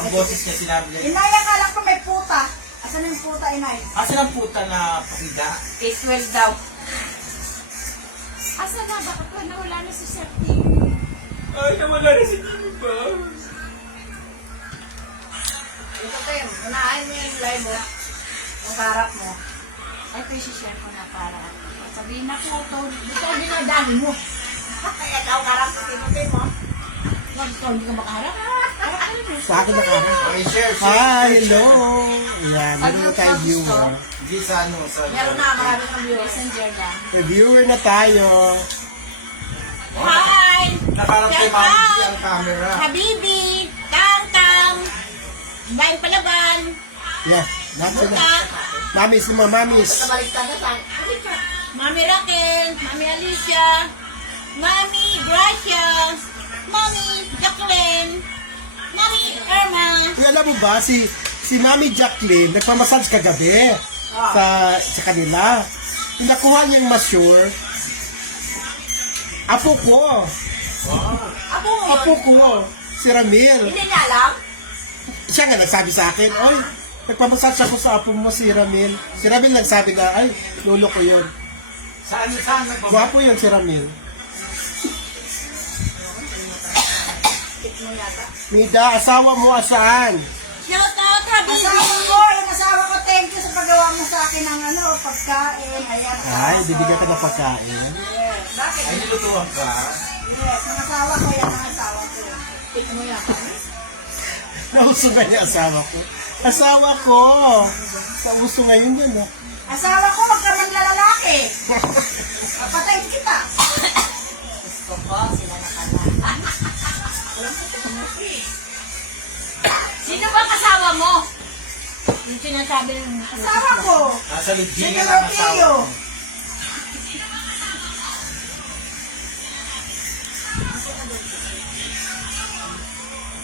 Ang boses niya sinabi niya. Inay, akala ko may puta. Asan yung puta, Inay? Asan ang puta na pakida? Case 12 daw. Asa na? Bakit ko nawala na si Sir Tim? Ay, nawala na si Tino ba? Ito, Tim. Unahin mo yung live mo. Yung harap mo. Ay, ito yung share ko na para. Sabihin na ko ito. Dito ang dinadali mo. Kaya ikaw harap ko, Tim mo. Wag ikaw, hindi ka makaharap. Sa akin na kami. Okay, share. Hi, hello. Ayan, meron na tayong viewer. Hindi sa ano, sa... Meron na, marami ng viewers. Messenger lang. May viewer na tayo. Hi! Nakarap kay Mami G ang camera. Habibi! Tang-tang! Bayan palaban! Yeah, natin na. Mamis, mga mamis. Nabaliktad na saan? Mami Raquel! Mami Alicia! Mami Gracia! Mami Jacqueline! Mami Irma! Uy, alam mo ba, si Mami Jacqueline, nagpamassage kagabi sa kanila. Yung nakuha niya yung massure, apo ko. Apo mo yun? Apo ko. Si Ramil. Hindi niya alam? Siya nga nagsabi sa akin, oy, nagpamassage ako sa apo mo si Ramil. Si Ramil nagsabi na, ay, lolo ko yun. Saan nagbaba? Gwapo yun si Ramil. Tip mo yata. Mida, asawa mo asaan? Shout out Habibi! Asawa ko, yung asawa ko, thank you sa paggawa mo sa akin ng pagkain. Ayan, Ay, bibigyan ka ng pagkain. Yes. Bakit? Ay, nilutuan ka? Yes, ang asawa ko, yan ang asawa ko. Tip mo yata. Nauso ba yung asawa ko? Asawa ko! Sa uso ngayon yan, ah. Asawa ko, wag ka man lalaki. Papatayin kita. Gusto ko, sila nakala. Sino ba kasawa mo? Yung sinasabi ng Asawa ko. Nasa libingan Sige, ang asawa Teo. mo.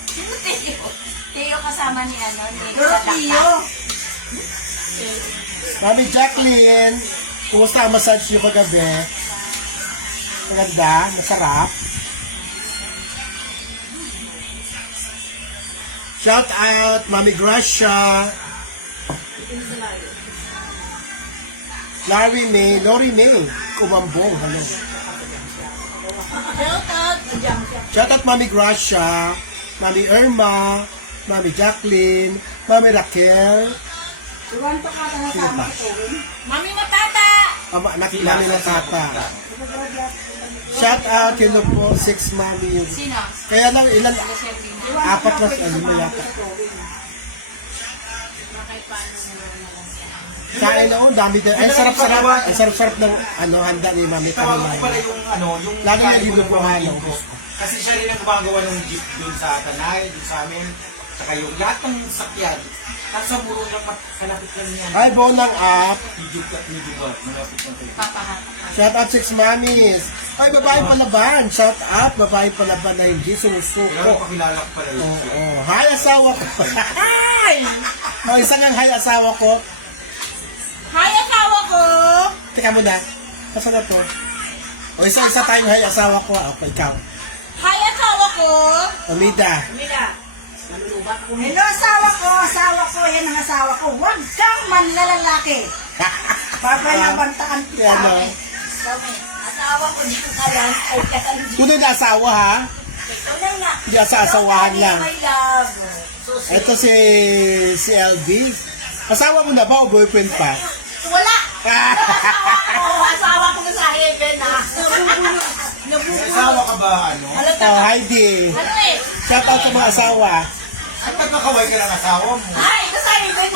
Sino Teo? Teo kasama ni ano? Ni Doroteo. Mami Jacqueline, kumusta ang massage niyo kagabi? Maganda, masarap. Shout out, Mami Gracia. Lori May, kumambong, halo. Shout out! Shout out, Mami Gracia, Mami Irma, Mami Jacqueline, Mami Raquel, Iwan pa ka na sama ko. Mami Matata! anak namin na tata. Shout out, hello po, 6 Mami. Sino? Kaya lang, ilan, Sir Tim. apat na, lima yata. Bakit paano nalaman siya? Kain na, dami din. Ay, sarap-sarap. Ay, sarap-sarap ng handa ni Mami Tawag ko Karimay. pala yung ano, yung... Lalo na kain ko dinuguhan, ng no? ko. Kasi siya rin ang gumagawa ng jeep dun sa Tanay, dun sa amin. Tsaka yung lahat ng sakyan. Nasa muro lang kalapit lang yan. Ay, buo ng app. Medyo ba? Malapit lang tayo. Papahatak. Shout out 6 Mamis. Ay, babae palaban. Shout out, babae palaban na hindi Pero sumusuko. pakilala ko pala yun. Oo. Hi, asawa ko. Hi! Oh, isa nga hi, asawa ko. Hi, asawa ko! Teka muna. Kasi na to. O, isa tayong hi, asawa ko. Okay, ikaw. Hi, asawa ko! Amida. Mira. Hello, asawa ko. Asawa ko. Yan ang asawa ko. Huwag kang manlalalaki. Papanabantaan kita. Yan, no? Asawa ko dito ka lang. Ay, kasan Tunay na asawa, ha? tunay na. Hindi sa asawahan lang. My love. Susi. Ito si LB. Asawa mo na ba o boyfriend pa? Wala. Asawa ko na sa heaven, ha. May asawa ka ba, ano? Oh, Heidi. Ano eh? Shout out sa mga asawa. Ay, pagkakaway ka ng asawa mo. Ay, nasa heaven.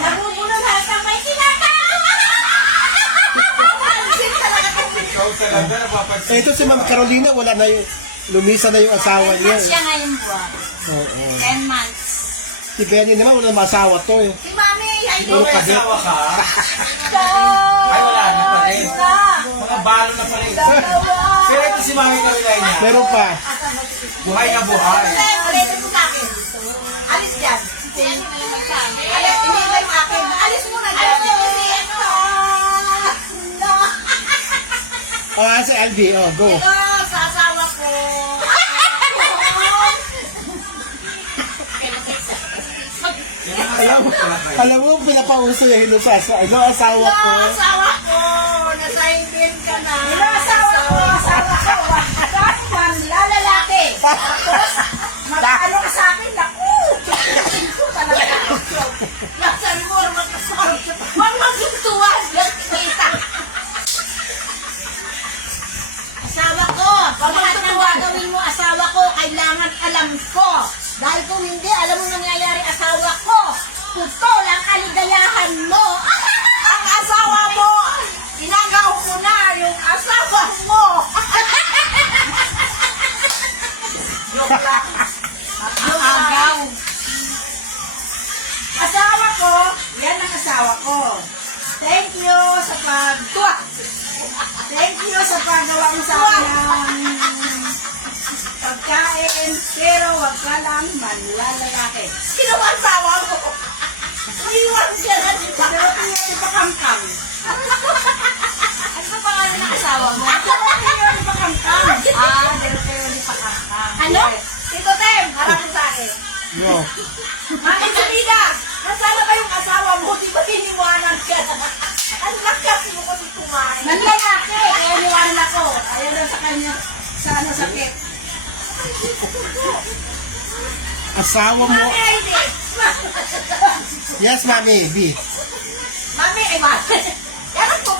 Nabubulo lahat ng may tinatawa! Ikaw talaga, napapansin. Eh, ito si Ma'am Carolina, wala na yung, lumisa na yung asawa 10 niya. months siya ngayon buwan. Oo. 10 months. Si Benny naman, wala na masawa to eh. Si Mami, ay, Ikaw may asawa ka? Ay, wala na pa rin. Mga balo na pa rin. Pero ito si Mami Carolina. Meron pa. Buhay na buhay. Alis mo sa akin. Alis dyan. Alis, hindi ba yung akin? Alis mo na dyan. Ah, si LB, oh, go. Ito, sa asawa ko. Alam mo, pinapauso yung hilo sa asawa ko. Asawa ko! Nasa Indian ka na. Hello, asawa ko. Wagang manlalalaki. Tapos, mag-ano ka sa akin, naku! Ito talaga. Nasaan mo naman kasama? Huwag magsuntuan! Yan kita! Asawa ko! Lahat ng gagawin mo, asawa ko, kailangan alam ko. Dahil kung hindi, alam mo nangyayari asawa ko. Putol ang kaligayahan mo. Ang asawa mo! Inagaw ko na yung asawa mo! Joke lang. Agaw. Asawa ko, yan ang asawa ko. Thank you sa Thank you sa paggawa mo sa akin ng pagkain, pero wag ka lang manlalalaki. Sino ang asawa mo? Iwan siya na dito. Pero tingnan pa kangkang. Ano ba pangalan ng asawa mo? Tingnan pa kangkang. Pero kayo hindi pa kaka. Ano? Tito Tem, harap mo sa akin. No. Mami Salida, nasaan ba yung asawa mo? Di ba hiniwanan ka? Ang lakas mo kasi kumain. Nanlalaki, kaya hiniwanan ako. Ayaw na sa kanya, sa ano sakit. Asawa mo. Mami Heidi. Yes, Mami B. Mami, Mami. Yan po.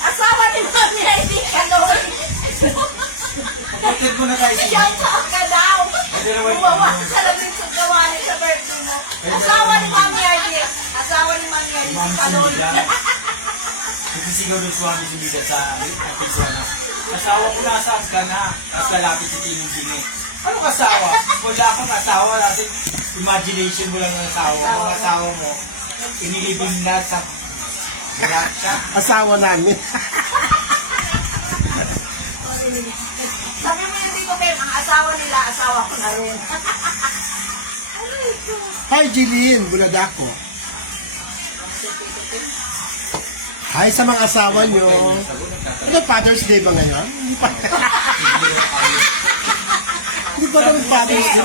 Asawa ni Mami Heidi. Kaloy. Kapatid mo na tayo siya. Yan ka daw. Hindi naman Bumawa ka lang din sa gawa niya sa birthday mo. Asawa ni Mami Heidi. Asawa ni Mami Heidi. Mami Kaloy. Sinida. Nagsisigaw doon si Mami Sinida sa ating sana. Asawa ko nasaan ka na. Tapos lalapit sa tingin-tingin. Anong asawa? Wala akong asawa. Kasi imagination mo lang ng asawa. Ang asawa mo, inilibing na sa Gracia. Asawa namin. Sabi mo yung Tito Tem, ang asawa nila, asawa ko na rin. Hi, Jeline Buladako. Hi sa mga asawa nyo. Ano, Father's Day ba ngayon? Hindi pa. Hindi pa naman Father's Day.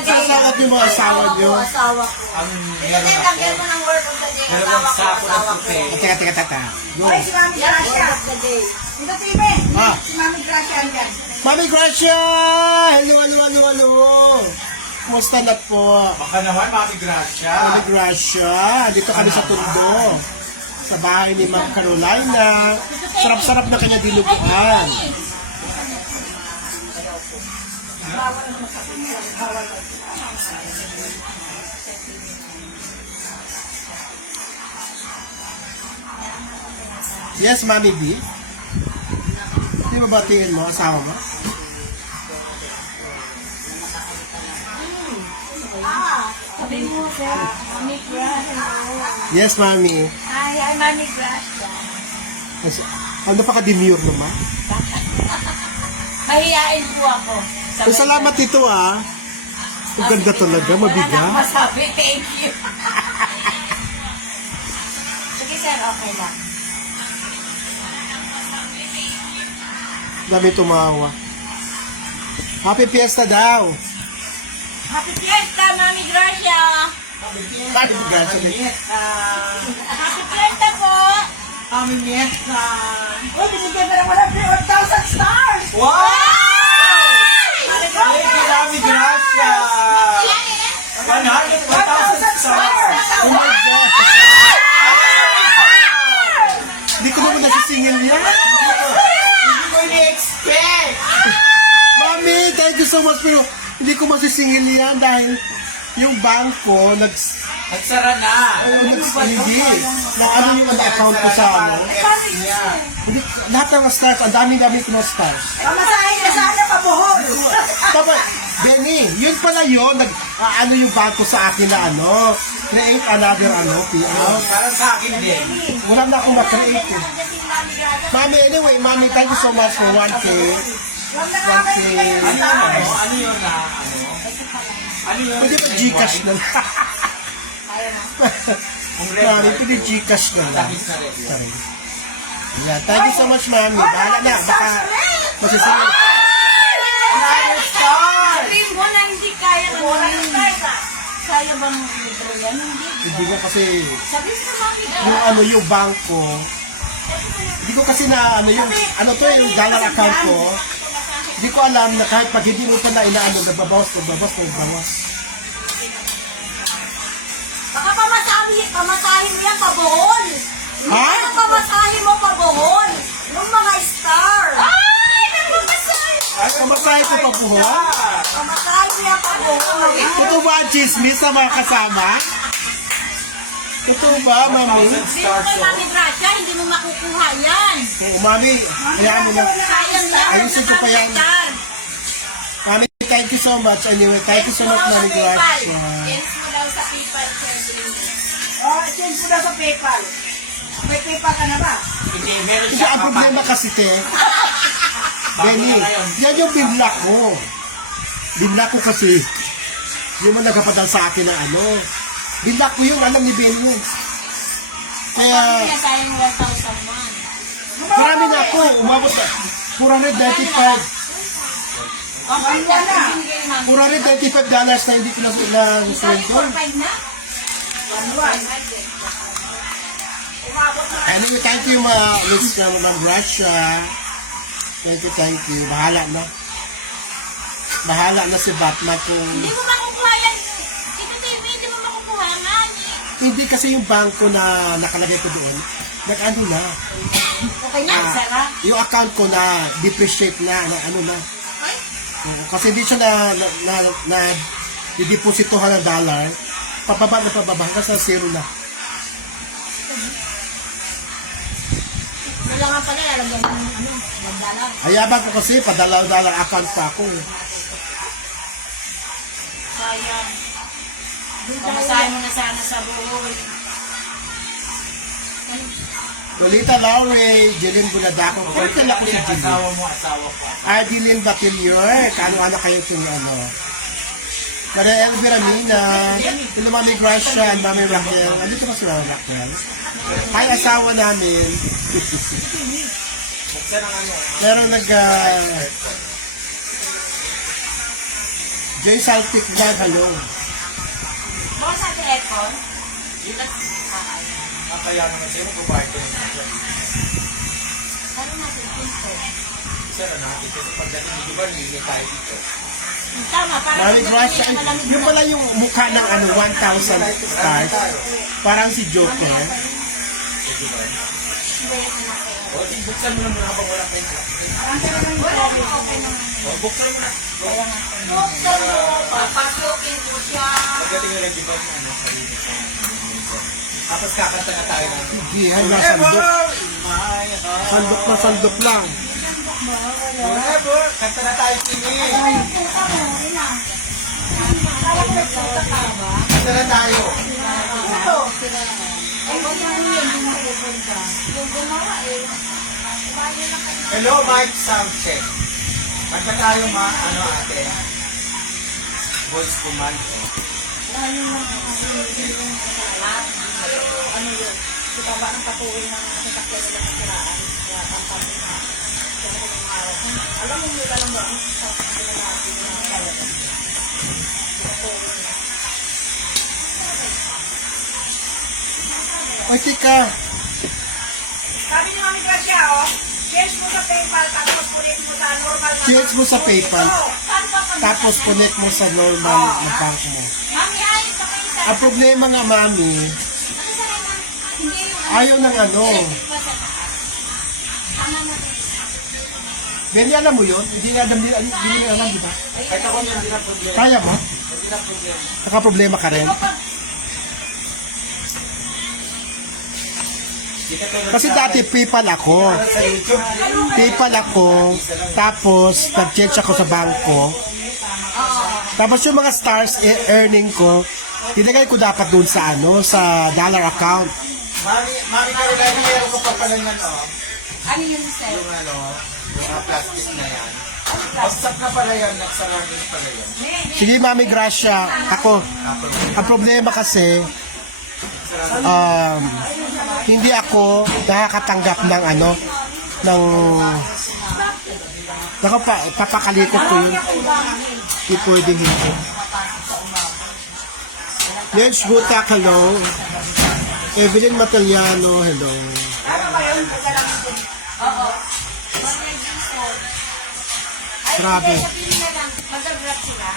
Sasawat yung mga asawa nyo. Asawa ko. Ang Tito meron Tem, ako. lagyan mo ng word of the day. Meron Asawa akong ko, sapo ng asawa ko. puti. Teka. Go. Hoy, si Mami Gracia. Word of the day. Tito Time, Ah. si Mami Gracia andyan. Mami Gracia! Hello. Kumusta na po? Baka naman, Mami Gracia. Mami Gracia, dito kami sa Tondo. Sa bahay ni Ma'am Carolina. Sarap-sarap na kanya dinuguan. Yes, Mami B. Di ba batingin mo, asawa mo? Sabi mo sa Mami Gracia. Yes, Mami. Hi, Mami Gracia. Ano pa ka-demure naman? Mahihain po ako. Salamat ito ah. Ang ganda talaga, Wala na akong mabigat. masabi. Thank you. Sige sir, okay lang. Dami tumawa. Happy Fiesta daw. Happy Fiesta, Mami Gracia. Happy Fiesta. Happy Fiesta po. Mami Miesta. Uy, binigyan na naman ng 1,000 stars! Wow! Thank you, Mami Gracia. 100,000 stars. Oh my God. Hindi ko naman nasisingil niya. Hindi ko ini-expect. Mami, thank you so much. Pero hindi ko masisingil yan dahil yung bangko Nagsara na. hindi. Ano yung account ko sa ano? Hindi, lahat ng stars, ang dami-dami ko ng stars. Pamasahin na sana pabuhol! Tapos, Benny, yun pala yun, ano yung bangko sa akin na ano, create another Parang sa akin din. wala na akong na-create eh. Mami, anyway, Mami, thank you so much for 1K. Huwag na nga kayo bigyan ng stars! Ano yun na? Ano yun? Pwede ba Gcash na lang? Kung Mami, red, pwede Gcash na lang. tapos na red. Sorry. Yeah, thank you so much, Mami. Bahala na, baka masisingil. 100 stars! Sabi mo na hindi kaya ng Walang stars ah! Sa'yo bang libro yan? Hindi. Hindi ko kasi, Sabi sa mami. yung ano, yung bangko, hindi ko kasi na, ano yung, ano to, yung dollar account ko, hindi ko alam na kahit pag hindi mo pa na inaano, nagbabawas. Baka pamasahin mo yan, pabohol. Ha? Ano pamasahin mo, pabohol? Yung mga star. Ay! Nagpapasahin! Ay, Pamasahe ko pa po, ha? Pamasahin mo yan, pabohol. Totoo ba ang chismis sa mga kasama? Totoo ba, mami? Hindi mo kay Mami Gracia, hindi mo makukuha yan. Oo, mami, hayaan mo na. Sayang yan. Ayusin ko pa yan. Star. Mami, thank you so much. Anyway, thank you so much, Mami Gracia. Change mo daw sa PayPal, Oh, change mo daw sa PayPal. May PayPal ka na ba? Hindi, meron Hindi, siya. ang problema kasi, te, Benny, yan yung binlock ko. Binlock ko kasi, yung mo nagkapadal sa akin ng ano. Binlock ko yun, alam ni Benny yun. Kaya, Kaya sayang 1,001. marami na ako, umabot na. 495. Ang kanya na. $495 na hindi ko na sweldo. 45 na? Anyway, thank you, Miss Ma'am Gracia. Thank you. Bahala na. Bahala na si Batman kung... Hindi mo makukuha yan. Tito TV, hindi mo makukuha nga. Hindi kasi yung bangko na nakalagay ko doon, nag-ano na. Okay na, Ah, Sarah. yung account ko na depreciate na ano na. Ay, Oo, kasi hindi siya na didepositohan ng dollar. Pababa hanggang sa zero na. wala nga pala, lalagyan mo ng ano, magdalang. Ayabang ko kasi, padalaw-dollar account pa ako. Sayang. Pamasahin mo na sana sa buhol. Lolita Laure, Jeline Buladako. Kaya kala ko si Jeline. Asawa mo, asawa ko. Adeline Batilior, kano kayo itong ano. Maria Elvira Mina, yung Mami Gracia and Mami Raquel. Andito ba si Mami Raquel? Ay, asawa namin. Buksan ang ano. Pero Joy Saltic Vlog, hello. Baka sa ating aircon? Kaya naman sa'yo, magbabayad ko naman. Ano natin, pinto? Isa na natin. Kasi pagdating, di ba, lilit tayo dito. Tama, parang Mami Gracia, yung pala yung mukha ng ano, 1,000 stars. Parang si Joker. O, buksan mo na muna habang wala tayong anak. O, buksan mo na. Buksan mo, papasukin ko siya. Pagdating na lang, di ba, ano, sarili ko. Tapos kakanta na tayo ng... Gihan na sandok. My heart. Sandok na sandok lang. Forever. Kanta na tayo, Tini. Puta mo, rin ah. Kanta na tayo. Ito. Ay, huwag mo yun, hindi mo pupunta. Yung gumawa eh. Hello, Mike Sound Check. Kanta tayo, ano ate? Voice command. Lalo lang kasi yung lahat. Ano yun? Kita ba ng patuloy ng sasakyan nila ng kiraan? Kaya pampang na. Alam mo yung alam mo, sa kanila natin na talaga. Oy, tika. Sabi ni Mami Gracia, oh, change mo sa PayPal, tapos connect mo sa normal na. Change mo sa PayPal. Saan pa pa? Tapos connect mo sa normal account mo. Mami, ay, sa kayo sa... Ang problema nga, mami, Ano sa kanya? Hindi yung... ayaw ng ano. Pa sa taas. Tama natin. Benny, alam mo yun? Hindi alam, di ba? Kahit ako hindi na problema. Kaya mo? Hindi na problema. Naka-problema ka rin? Di ka tulad Kasi sa- dati PayPal ako. Sa YouTube. PayPal ako. Tapos, nag-change ako sa bangko. Tapos yung mga stars earning ko, tinagay ko dapat dun sa ano, sa dollar account. Mami Caroline, meron ko pa pala yan, oh. Ano yun, sir? Yung ano, yung mga plastic na yan. Bagsak na pala yan, nagsaragin pala yan. Sige, Mami Gracia, ako, ang problema kasi, hindi ako nakakatanggap ng ano, ng, papakalikot ko yun. Hindi pwede hindi. Nedge Butak, hello. Evelyn Mataliano, hello. Ano ba yun? Oo. Ay, Grabe. hindi, sabihin na lang, mag-grab sila.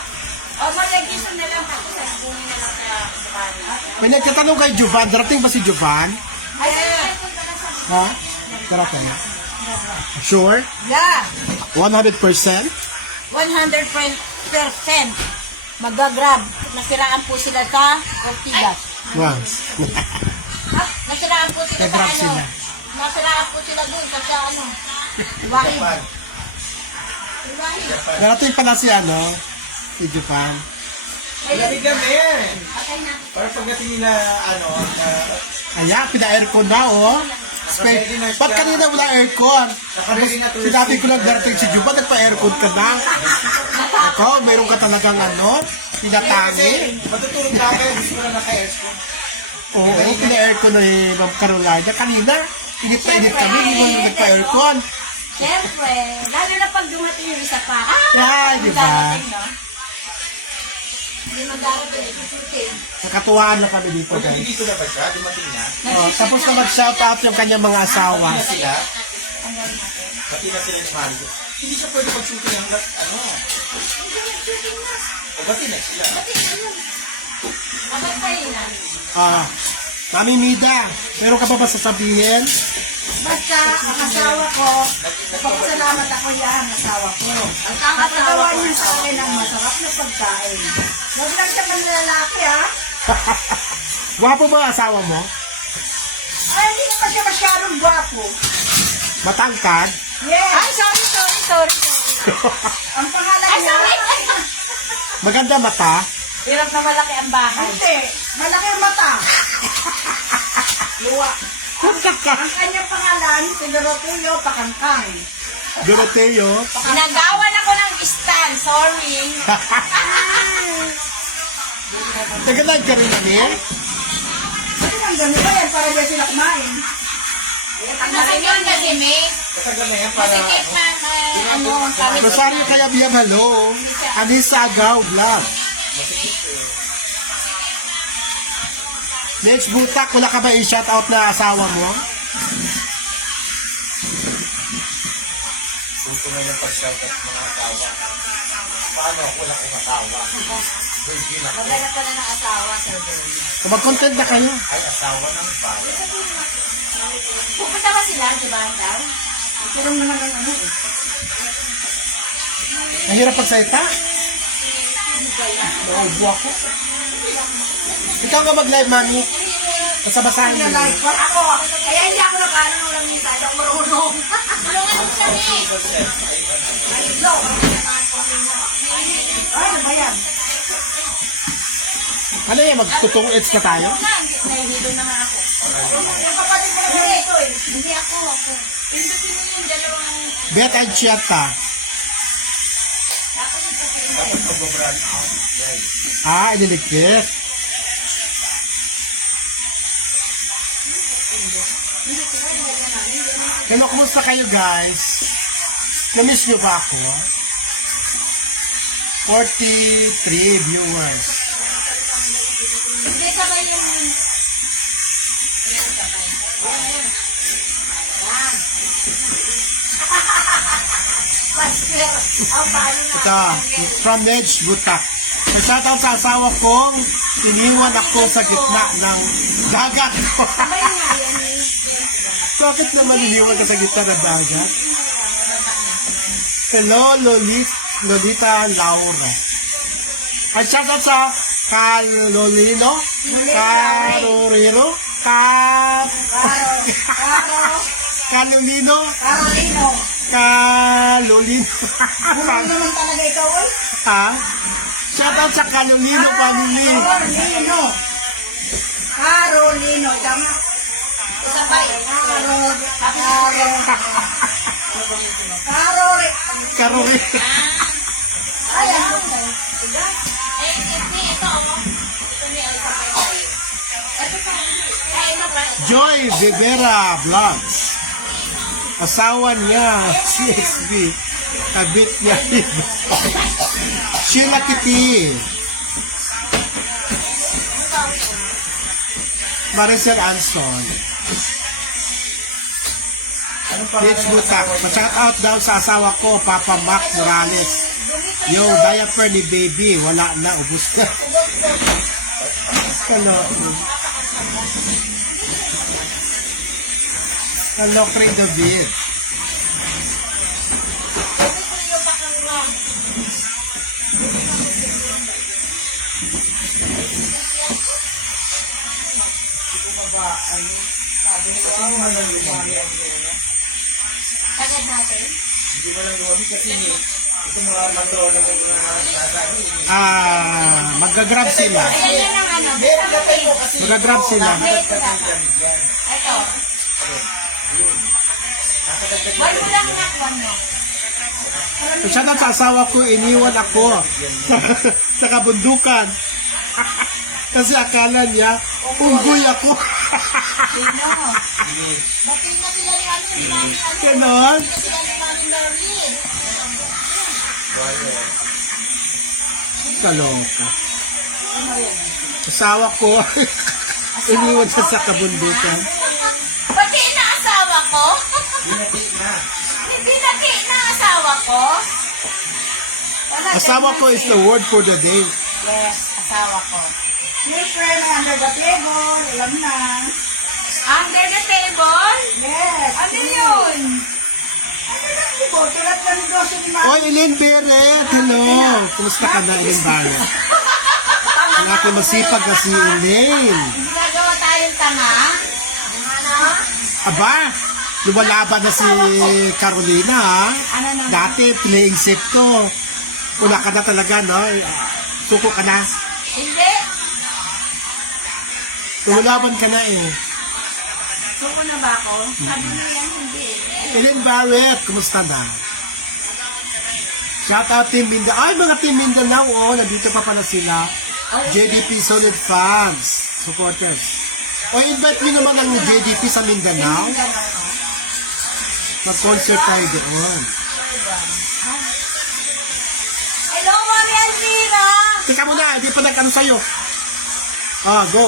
O, mag-register na lang tapos sabihin na lang sa bukari. May nagtatanong kay Jovan, darating ba si Jovan? Ay, sige, punta na sa... Ha? Darating. Sure? Yeah, 100%? 100% magagrab. Nasiraan po sila sa Ortigas. Wow. Nasiraan po sila sa Nag-grab ano. sila. Nasiraan po sila doon sa ano. Iwahin. Iwahin. Darating pala si ano? Si Jovan. Lamig kami eh. Para pagdating nila, ano, Ayan, pina-aircon na, oh. Ba't kanina wala aircon? Sinabi ko lang darating si Jovan, nagpa-aircon ka na. Ako, meron ka talagang ano? Pinatangi. matutulog na kayo, gusto ko na naka-aircon. Oo, pina-aircon na ni Ma'am Carolina. Kanina, init na init kami, hindi mo nagpa-aircon. Siyempre, lalo na pag dumating yung isa pa. Ay, di ba? Darating, no? Hindi magdarating, ikutin. Nakatuwaan na kami dito, Pag guys. dito na ba siya, dumating na? Oh, tapos na mag-shoutout yung kanyang mga asawa. Pati na sila. Pati na sila ni Mario. Hindi siya pwede mag-shooting hanggat, ano. O bati na sila. Bakit kayo na? Ah, Mami Mida, meron ka pa ba sasabihin? Basta, ang asawa ko, nagpapasalamat ako yan, asawa ko. Ang Nakagawa niya sa akin ng masarap na pagkain. Huwag lang siya manlalaki, ha? Gwapo ba ang asawa mo? Ay, hindi naman siya masyadong gwapo. Matangkad? Yes! Ay, sorry. Ang pangalan Ay, niya, sorry. Maganda mata? Hirap na malaki ang bahay. hindi, malaki ang mata. Luwa. Ang kanyang pangalan, si Doroteo Pakangkang. Doroteo? Nagawan ako ng stand, sorry. Nagalag ka rin namin? Ano ang ganun ba yan? Para diyan sila kumain. Masikip kasi, May. Katagal na yan para, Masikip na, ano, kami. Rosario Kayabiyam, hello. Anissa Agaw, vlog. Next Butak, wala ka ba i-shoutout na asawa mo? gusto na yung pag-shoutout ng mga asawa. Paano ako wala akong asawa? Virgin ako. Maghanap ka na ng asawa, sir. Kung mag-content na kayo. Ay, asawa ng bago. Pupunta ba sila, di ba, daw? Pero naman ang ano eh. Ang hirap pagsalita. Naubo ako. Ikaw ka mag-live, mami. Basta-basahin mo. Like, but ako, kaya hindi ako nakaano ng lang minsan, hindi ako marunong. Tulungan mo kami. Ay, ano ba yan? Ano yan, magtutong its na tayo? Nahihilo na nga ako. Yung kapatid ko na ito eh. Hindi ako. Pindutin mo yung dalawang... Bet and Chiata. Ah, iniligpit. Hello, kumusta kayo guys? Namiss nyo ba ako? 43 viewers. Hindi sabay yung... Ito, from Nedge Butak. Shoutout sa asawa kong iniwan ako sa gitna ng dagat. Bakit naman iniwan ka sa gitna ng dagat? Hello, Lolita Laura. At shoutout sa Kalolino? Karorero? Kalolino? Carolino. Kalolino? Ano naman talaga ikaw eh? Ha? Shoutout sa Kalolino family. Carolino. Carolino, tama? Sabay. Karori. Ay, ano? Hindi, ito. Ito ni Elsa Pay. Ito pa. Ay, ito pa. Joy Rivera Vlogs. Asawa niya, si XB. Kabit niya. Sheila Kitty. Maricel Anson. Mitch Butak. Pa-shout out daw sa asawa ko, Papa Mac Morales. Yo, diaper ni baby. Wala na, ubus na. Hello. Hello, Frank David. Tagad natin. Hindi mo lang lumamig kasi itong mga matrona mo na nasabi. Magagrab sila. Ayan yan ang ano. Meron na tayo kasi. Magagrab sila. Ito. One mo lang na, one mo. Siya na sa asawa ko, iniwan ako sa kabundukan. Kasi akala niya, unggoy ako. Sino? Batiin na sila ni ano, ni Mami ano. Ganon. Sila ni Mami Merlin. Kaloka. Asawa ko, iniwan siya sa kabundukan. Batiin na asawa ko? Binati na. Binati na asawa ko? Asawa ko is the word for the day. Yes, asawa ko. Your friend under the table, alam na. Under the table? Yes. Ano yun? Under the table, tulad ng negosyo ni Mami. Oy, Elaine Beret! Hello! Kumusta ka na, Elaine Beret? Ang aking masipag na si Elaine. Ginagawa tayong tanga? Ano? Aba, lumalaban na si Carolina, ha? Ano naman? Dati, playing safe to. Wala ka na talaga, no? Suko ka na. Hindi. Lumalaban ka na, eh. Suko na ba ako? Sabi mo yan, hindi. Elaine Barrett, kumusta na? Shout out Team Mindanao. Ay, mga Team Mindanao, oh, nandito pa pala sila. JDP Solid Fans, supporters. O, invite nyo naman ang JDP sa Mindanao. Mag-concert tayo doon. Hello, Mami Alvira! Teka muna, hindi pa nag-ano sa'yo. Go.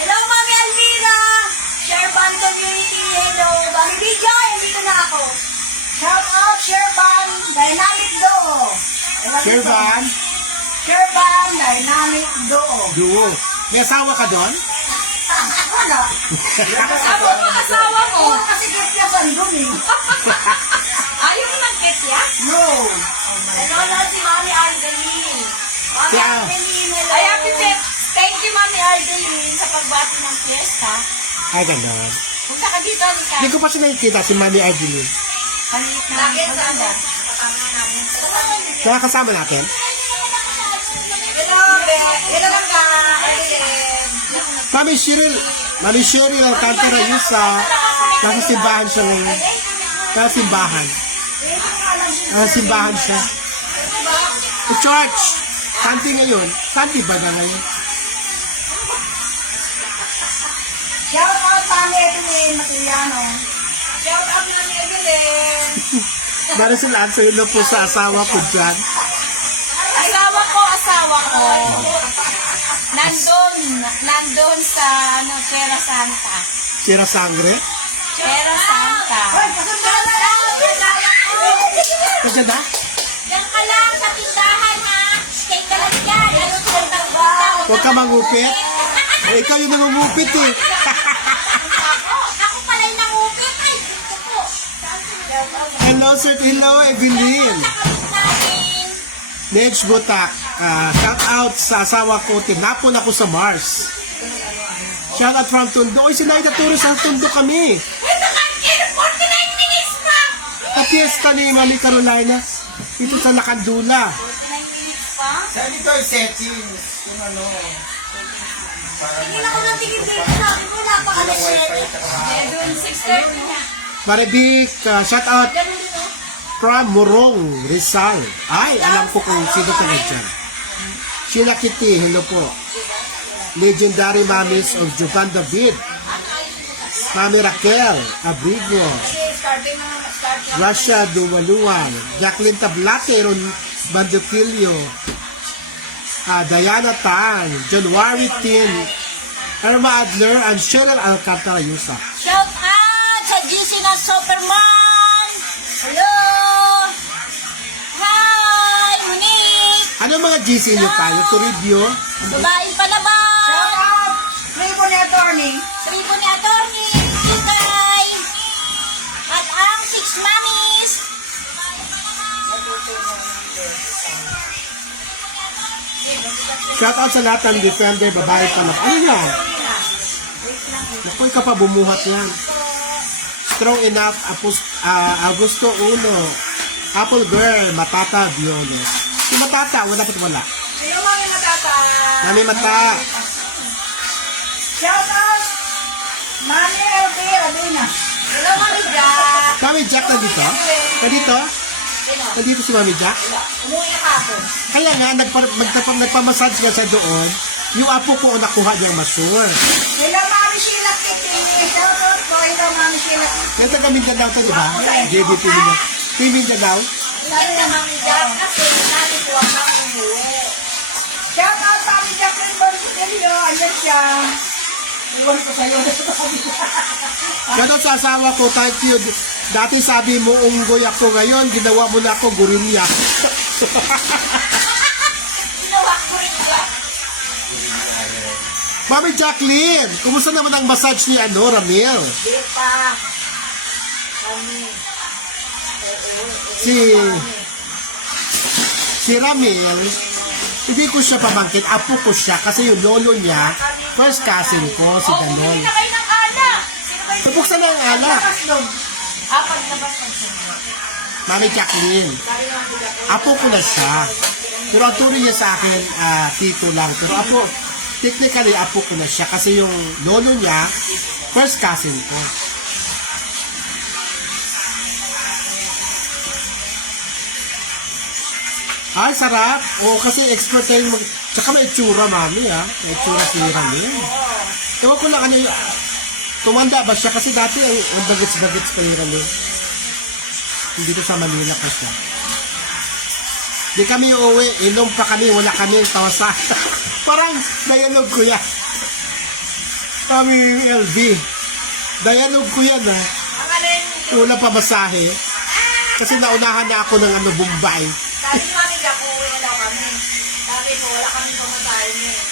Hello, Mami Alvira! Sherban Community, hello! Mami Bijay, andito na ako. Shout out, Sherban Dynamic Duo. Shervan, Sherban Dynamic Duo. duo. May asawa ka doon? Wala. Ako mo, asawa mo. Kasi kaya sa doon eh. Ayaw mo ng ketya? No. Hello na si Mami Ardeline. Mami Siya. Ardeline, hello. Ay, happy tip. Thank you, Mami Ardeline, sa pagbati ng fiesta. Ay, gano'n. Punta ka dito, Nika. Hindi ko pa siya nakikita, si Manny Argelin. Palit na. Bakit sana? Nakakasama natin? Hello, hello ka. Mami Cheryl Alcantara Yusa. Nasa simbahan siya ngayon. Nasa simbahan. Nasa simbahan siya. Sa church. Santi ngayon. Santi ba na ngayon? Shout out Mami Evelyn Matiliano. Shout out na ni Evelyn. Maricel Anson, hello po sa asawa ko dyan. Asawa ko. Nandun sa Pera Santa. Sira Sangre. Pera Santa. Hoy, pasunod na lang. Kasi na? Yan ka lang sa tindahan ha. Stay ka lang dyan. Ano ko ang trabaho? Huwag ka mangupit. Eh, ikaw yung nangungupit eh. Ako pala yung nangupit. Ay, gusto ko. Hello, sir. Hello, Evelyn. Sa kapit natin. Nedge Butak. Shout out sa asawa ko. Tinapon ako sa Mars. Shout out from Tondo. Oy, sinay na turo sa Tondo kami. Wait a minute, 49 minutes pa. At fiesta ni Mami Carolina. Dito sa Lakandula. 49 minutes pa? Saan ito yung settings? Kung ano. Tingin ako ng tigil-tigil. Sabi mo, napakalas Wifi siya. tsaka Doon, 6:30 na. Maribik, shout out Ganun din, oh. from Morong, Rizal. Ay, alam ko kung sino talaga dyan. Sheila Kitty, hello po. Legendary Mommies of Jovan David. Mami Raquel, Abrigo. Starting na, start na. Russia Dumaluan. Jacqueline Tablate, Ron Bandoquillo. Diana Tan, January 10, Irma Adler and Cheryl Alcantara Yusa. Shout out sa GC na Superman! Hello! Hi! Monique! Ano mga GC nyo pa? Yung to review? Babaeng palaban! Shout out! Tribo ni Attorney. Tribo ni Atty. Ikay! At ang 6 Mamis! Shout out sa lahat ng defender, babae pa lang. Ano yan? Naku, ikaw pa bumuhat yan. Strong enough, Augusto Uno. Apple Girl, Matata Biolo. Si Matata, wala pa't wala. Sino Mami Matata? Mami Mata. Shout out! Mami LP Radina. Hello Mami Jack. Mami Jack nandito? Nandito? Nandito si Mami Jack? Umuwi na kapon. Kaya nga, nagpamassage nga siya doon. Yung apo ko nakuha niyang masure. Hello Mami Sheila Kitty. Shout out po. Hello Mami Sheila Kitty. Kaya taga Mindanao to, di ba? JDP nila. Team Mindanao. Sabi na Mami Jack kasi natin po ang umuwi. Shout out Mami Jack ng Bonsilio. Andyan siya. Iwan ko sa'yo. Kaya sa asawa ko, thank you. Dati sabi mo, unggoy ako ngayon, ginawa mo na ako gorilla. Ginawa ko rin yan. Mami Jacqueline, kumusta naman ang massage ni Ramil? Dita. Kami. Si Ramil, hindi ko siya pamangkin, apo ko siya kasi yung lolo niya, first cousin ko, si Danoy. Bumili na kayo ng alak! Sino kayo? Nabuksan na ang alak. Paglabas ng sinyo. Mami Jacqueline, apo ko na siya. Pero ang tuloy niya sa akin, tito lang. Pero technically, apo ko na siya kasi yung lolo niya, first cousin ko. Ay, sarap. Oo, kasi expert tayo mag... Tsaka may itsura, mami, ha? May itsura si Ramil. Ewan ko lang ano yung... Tumanda ba siya? Kasi dati ang bagets-bagets pa yung Ramil. Dito sa Manila pa siya. Di kami uuwi, inom pa kami, wala kami tawasa. Parang dialogue ko yan. Kami LV. Dialogue ko yan, ha? Una pa masahe. Kasi naunahan na ako ng Bombay. Sabi ni Mami Jack, uuwi na daw kami. Sabi ko, wala kami pumatayin niya eh.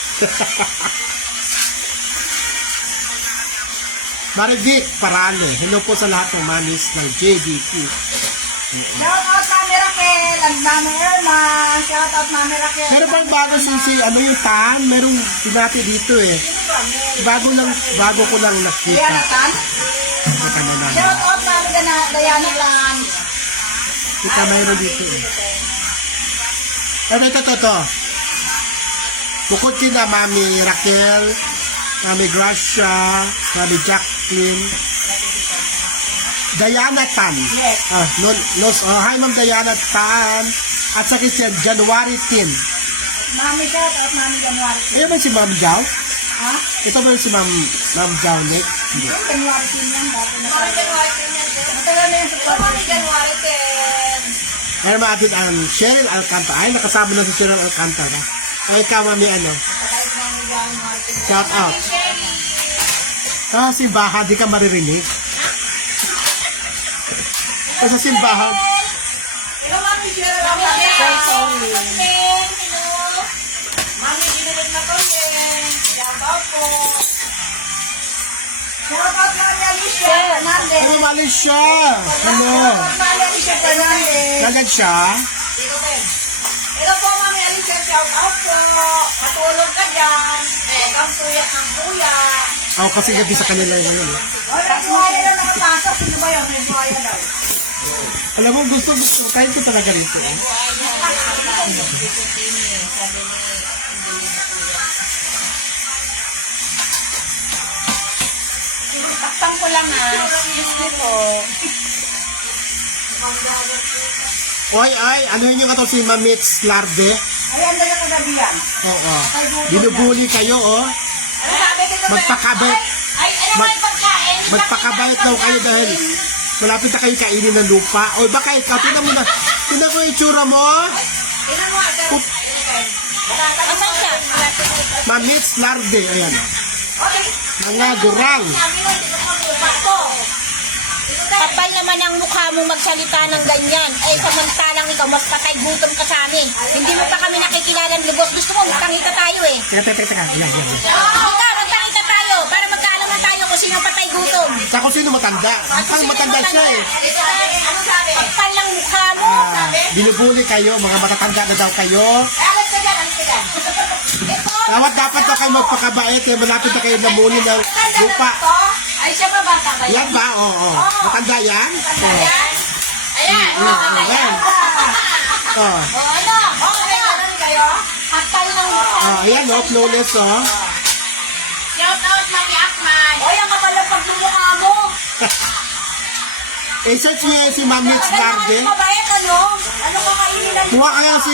Marivic Parale, hello po sa lahat ng manis ng JDP. Shout out Mami Raquel and Mami Irma. Shout out Mami Raquel. Meron bang bago yung tan? Merong pinati dito eh. Bago ko lang nakita. Diana Tan. Kita na naman. Shout out Mami Diana Tan. Kita mayroon dito eh. Pero ito. Bukod kina Mami Raquel, Mami Gracia, Mami Jacqueline, Diana Tan. Yes. Hi Ma'am Diana Tan. At sa kisyan, January 10. Mami shout out Mami January. Ayun ba si Ma'am Jao? Ha? Ito ba si Ma'am Jao Nick? Hindi. Yung January 10 yan. Mami January 10 yan. Matagal na yan sa Mami January 10. Meron mga atin ang Cheryl Alcantara. Ay, nakasama na si Cheryl Alcantara. Ay, ikaw Mami shout out. Simbahan, di ka maririnig. Sa simbahan. Hello Mami Cheryl. Mami Hello. Mami, ginulog na to, shout out po. Shout out Mami Alicia Fernandez. Ano mali siya? Ano? Shout out Mami Alicia Fernandez. Lagad siya? Hello po Mami Alicia. Shout out po. Matulog ka dyan. Kang tuyat ng kuya. Ako kasi gabi sa kanila yun. Wala po kaya na nakapasok. Sino ba yun? May buhaya daw. Alam mo, gusto. Kahit ko talaga rito. Takpan ko lang excuse me po. Ay, ano yun yung katong si Mamits Larde? Ayan na kagabi yan. Oo. Binubuli kayo, oh. Ano sabi dito? Magpakabait. Ay, ano ba yung pagkain? Magpakabait daw kayo dahil malapit na kayo kainin ng lupa. O baka ikaw, tinan mo na. Tinan mo yung itsura mo. Tingnan mo. Asan siya? Mamits Larde. Ayan. Okay, Mga gurang. Sabi mo, hindi ko mukha ko. Kapal naman ang mukha mo magsalita ng ganyan. Eh, samantalang ikaw, mas patay gutom ka sa amin. Hindi mo pa kami nakikilala ng lubos. Gusto mo, magtangita tayo eh. Teka. Yan. Ikaw, magtangita tayo para magkaalaman tayo kung sino patay gutom. Sa kung sino matanda. Ang matanda siya eh. Ano sabi? Kapal ng mukha mo. Binubuli kayo, mga matatanda na daw kayo. Alas ka dyan, Ito, Dapat na kayo magpakabait eh. Malapit na kayo namuni ng lupa. Ay, siya ba bata ba Yan ba? Oo. Matanda yan? Oo. ayan. Yan. Oh. O ano? Okay, ganun kayo? Kapal ng mukha. Ayan o, flawless o. Shout out, Mami Akman. Oy, ang kapal ng pagmumukha mo. Search niya si Ma'am Mitch Garden. Mabait, ano? Ano ka kainin ng... Kuha kaya si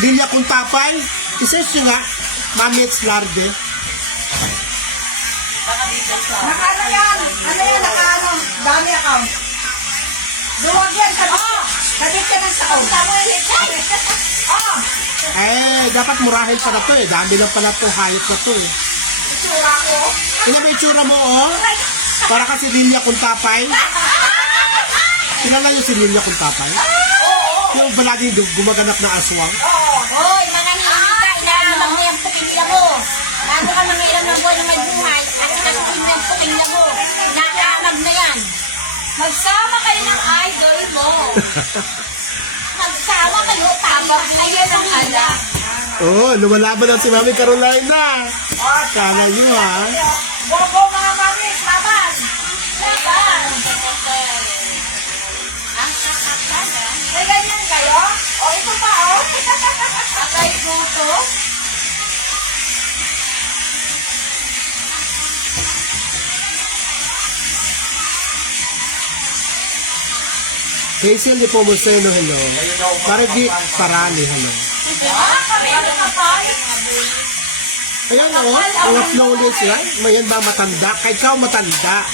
Lilia Kuntapay. I-search niya nga, Ma'am Mitch Garden. Nakaano yan? Ano yan? Nakaano? Dami account. Duwag yan. Kadit ka ng saon. Oh, Dapat murahin pa na to eh. Dami lang pala to, hayop na to eh. itsura ko. Tingnan mo yung itsura mo Para kasi Lilia Kuntapay. Kilala niyo si Lilia Kuntapay? Yung balaging gumaganap na aswang. Hoy, mga nilika, inaalamang na yung puking nila mo. Lalo ka mga ilang ng buwan na may buhay, at sinasukin mo yung puking nila mo. Inaalamag na yan. Magsama kayo ng idol mo. Magsama kayo, tapos kayo ng anak. Lumalaban lang si Mami Carolina. Sana nyo ha. Bobo mga mami, laban. Laban. May ganyan kayo? O, ito pa, o. Atay guto. Hazel de Pomoceno, hello. Marigit Parali, hello. Kami ang kapal. Ayan mga flawless yan. Mayan ba matanda? Kay ikaw matanda.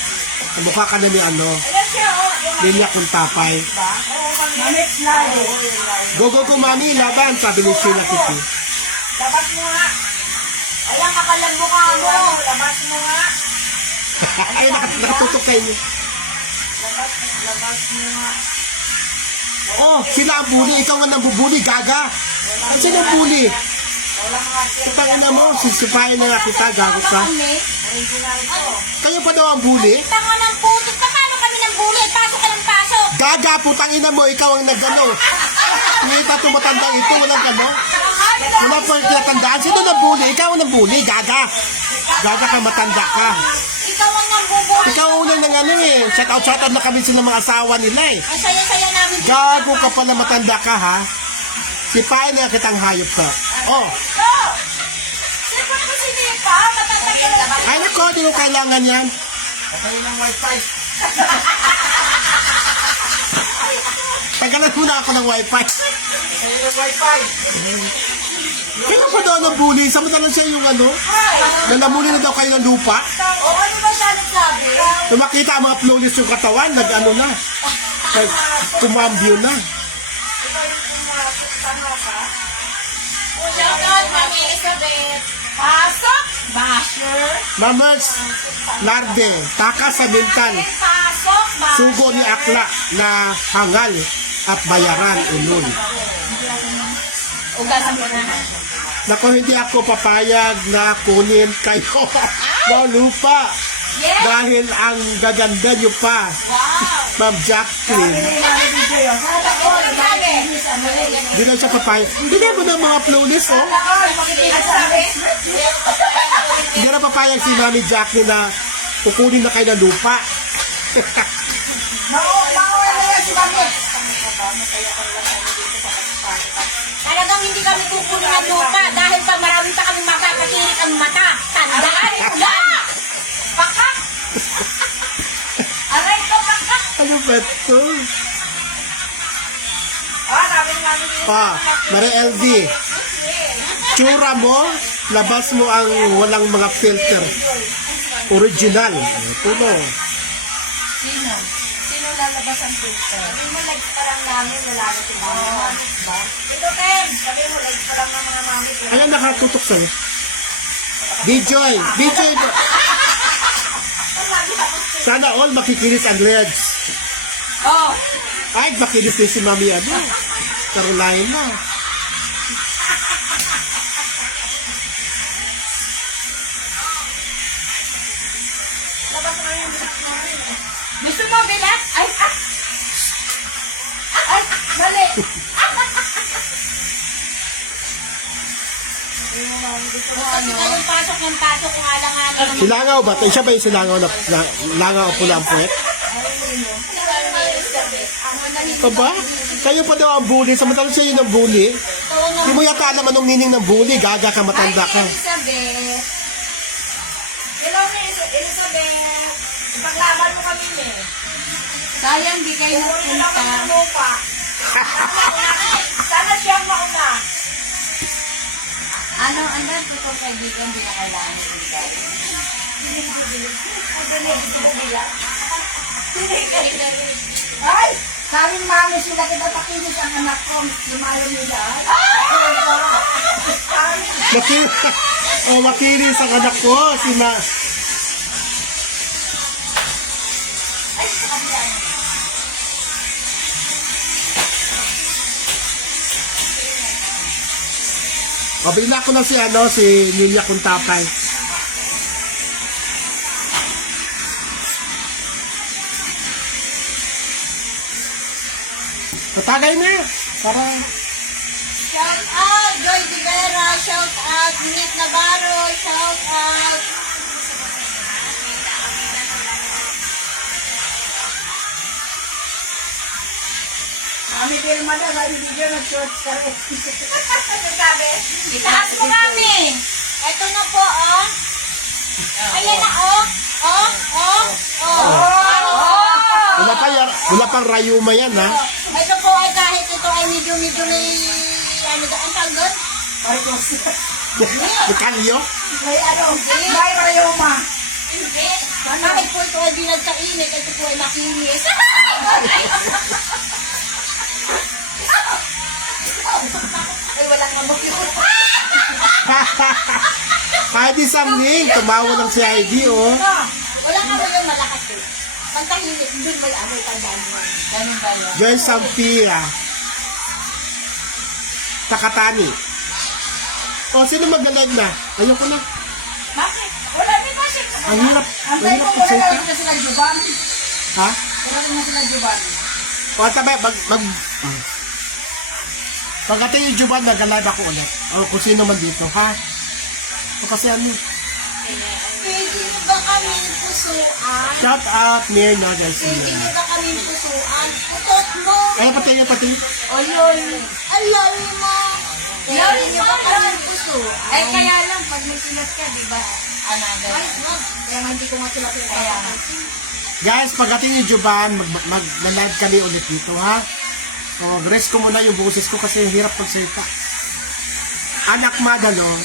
Mukha ka na ni Ayan siya, o. Lilia Kuntapay. Mamit lalo. Go, mami, laban, sabi ni Sheila Kitty. Labas mo nga. Ayan, kapal ang mukha mo. Labas mo nga. Ay, nakatutok kayo. Labas mo nga. Sila ang bully. Ikaw ang nabubuli, gaga. Ay, sino ang bully? Wala mga Itangin na mo, sisipahin na kita, gago ka. original ko. Kayo pa daw ang bully? Tango ng putik, paano kami ng bully? Pasok ka ng pasok. Gaga, putangin na mo, ikaw ang nagano. Ngita itong matanda ito, walang ano. Wala pa yung tinatandaan. Sino na bully? Ikaw ang bully, gaga. Gaga ka, matanda ka. Ikaw ang nambubuhay. Ikaw unang ng ano eh. Shout out na kami sila mga asawa nila eh. Ang saya-saya namin. Gago ka pala, matanda ka ha. Sipahin na kitang hayop ka. Sipot mo si Nipa, matatagil na ba? Ay nako, di ko kailangan yan. Patayin ng wifi. Tagalan muna ako ng wifi. Patayin ng wifi. Kaya pa daw ng bully. Samantalang siya yung ano. Nalamuli na daw kayo ng lupa. O, ano ba siya nagsabi? Nung makita ang mga flawless yung katawan, nag-ano na. Kumambyo na. Ikaw yung pumasok, tama ka? Shout out, Mami Elizabeth. Pasok! Basher! Mamers, larde, taka sa mintan. Pasok! Basher! Sugo ni Akla na hangal at bayaran ulol. Ugasan mo na. Naku, hindi ako papayag na kunin kayo ng lupa. Yes! Dahil ang gaganda nyo pa, Ma'am Jacqueline. Sana ko, sabi. Hindi na siya papayag. Hindi na mo na mga flawless, oh. Ang sabi? Hindi na papayag si Mami Jacqueline na kukunin na kayo ng lupa. Mauwi na yan si Mami. Talagang hindi kami kukunin ng lupa dahil pa marami pa kami makakatirik ang mata. Tandaan mo yan! Pakak! Aray ko, pakak! Ano ba ito? Sabi ni Mami dito. Marie LD, tsura mo, labas mo ang walang mga filter. Original. Ito no. Sino? Sino lalabas ang filter? Sabi mo, likes pa lang namin, lalabas si Mami. Mamit ba? Ito, Ken! Sabi mo, likes pa lang ng mga mamit. Ano nakatutok sa'yo? Bijoy. Bijoy. Sana all makikinis ang Reds. Oh, Ay, makinis din si Mami ano. Carolina. gusto mo bilat? Ay, ay, mali. Kasi kayong pasok ng pasok kung alang-alang. Silangaw ba? Siya ba yung silangaw na langaw o pula ang puwet? Ito ba? Kayo pa daw ang bully. Samantalang siya yun ang bully. Hindi mo yata alam anong meaning ng bully. Gaga ka, matanda ka. Elizabeth. Hello, Elizabeth. Ipaglaban mo kami eh. Sayang, di kayo napunta. Sana siyang mauna. Ano, andan ko itong kaibigan, di na kailangan ng bigat. Ay! Sabi mami sila kita pakinis ang anak ko, lumayo nila. Makinis ang anak ko. Pabila ko na si Lilia Kuntapay. Patagay na. Para Shout out, Joy Rivera. Shout out, Nick Navarro. Shout out. Mami Vilma na, hindi ka nag-shorts ka rin. Ano sabi? Itaas mo kami. Ito na po, oh. Ayan na, oh. Oh, oh, oh. wala pang rayuma yan, ha? Ito po ay kahit ito ay medyo may, ano ba, ang tawag doon? Dekalyo? May ano, may rayoma. Hindi. Kahit po ito ay binagkainit, ito po ay makinis. Ay, walang mamok yun. Kahit isang link, tumawa ng si ID, oh. Wala nga ba yung malakas doon? Pagkahinit, doon may amoy tandaan mo. Ganun ba yun? Joy Sampia. Takatani. O, sino mag-live na? Ayoko na. Bakit? Wala din ba siya? Ang hirap. Ang tayo mo, wala rin na sila juban. Ha? Wala rin na sila juban. O, tabi, pagkatay yung Juban, nag-live ako ulit. O, kung sino man dito, ha? O, kasi ano? Pwede mo ba kaming pusuan? Shout out, Mirna, guys. Pwede mo ba kaming pusuan? Putot mo. Eh, pati. Olol. Alol mo. Pwede niyo ba kaming pusuan? Ay, kaya lang, pag may silat ka, di ba? Another. Ay, wag. Kaya nga hindi ko matulak yung Kaya. Guys, pagkatay yung Juban, mag-live kami ulit dito, ha? O, rest ko muna yung boses ko kasi hirap pagsalita. Anak madalo.